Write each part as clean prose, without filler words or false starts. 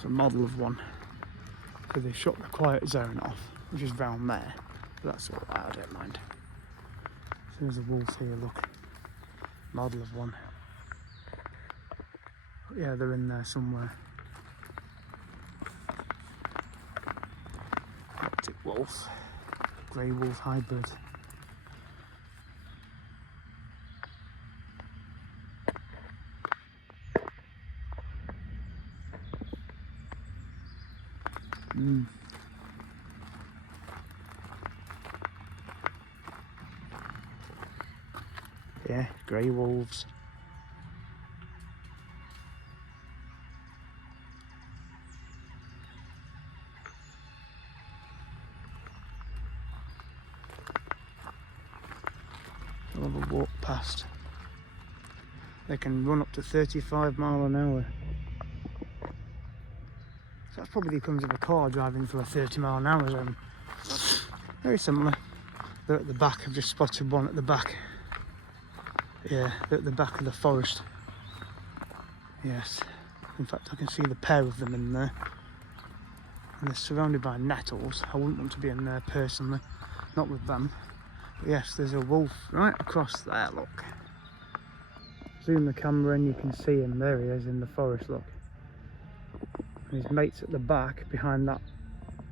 It's a model of one. So they shut the quiet zone off, which is round there. But that's all right, I don't mind. So there's a wolf here, look. Model of one. But yeah, they're in there somewhere. Arctic wolf. Grey wolf hybrid. Yeah, grey wolves. I'll have a walk past. They can run up to 35 miles an hour. So that's probably the equivalent of a car driving through a 30-mile-an-hour zone. Very similar. They're at the back. I've just spotted one at the back. Yeah, they're at the back of the forest. Yes. In fact, I can see the pair of them in there. And they're surrounded by nettles. I wouldn't want to be in there personally. Not with them. But yes, there's a wolf right across there, look. Zoom the camera in, you can see him. There he is in the forest, look. And his mate's at the back, behind that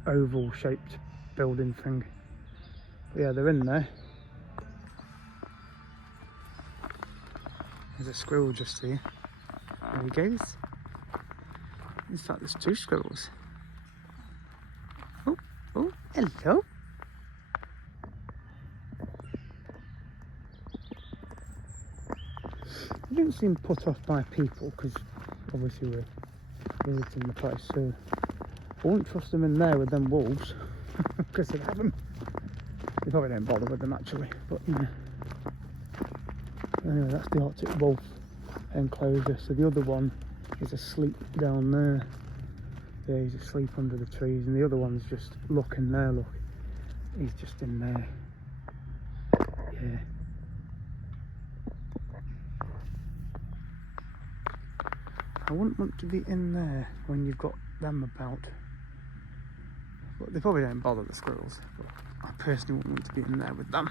oval-shaped building thing. But yeah, they're in there. There's a squirrel just here. There he goes. In fact, there's two squirrels. Oh, oh, hello. They don't seem put off by people because obviously we're visiting the place, so I wouldn't trust them in there with them wolves because they'd have them. They probably don't bother with them actually, but you know. Anyway, that's the Arctic wolf enclosure. So the other one is asleep down there. Yeah, he's asleep under the trees, and the other one's just looking there, look. He's just in there. Yeah. I wouldn't want to be in there when you've got them about. But they probably don't bother, the squirrels. But I personally wouldn't want to be in there with them.